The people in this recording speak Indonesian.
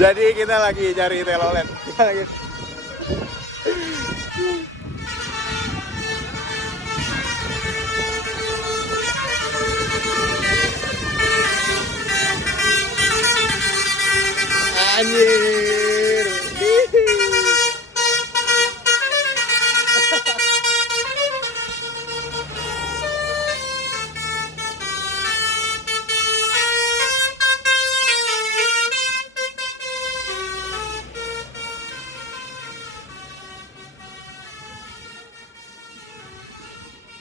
Jadi kita lagi cari telolet. Kita lagi. Anjing.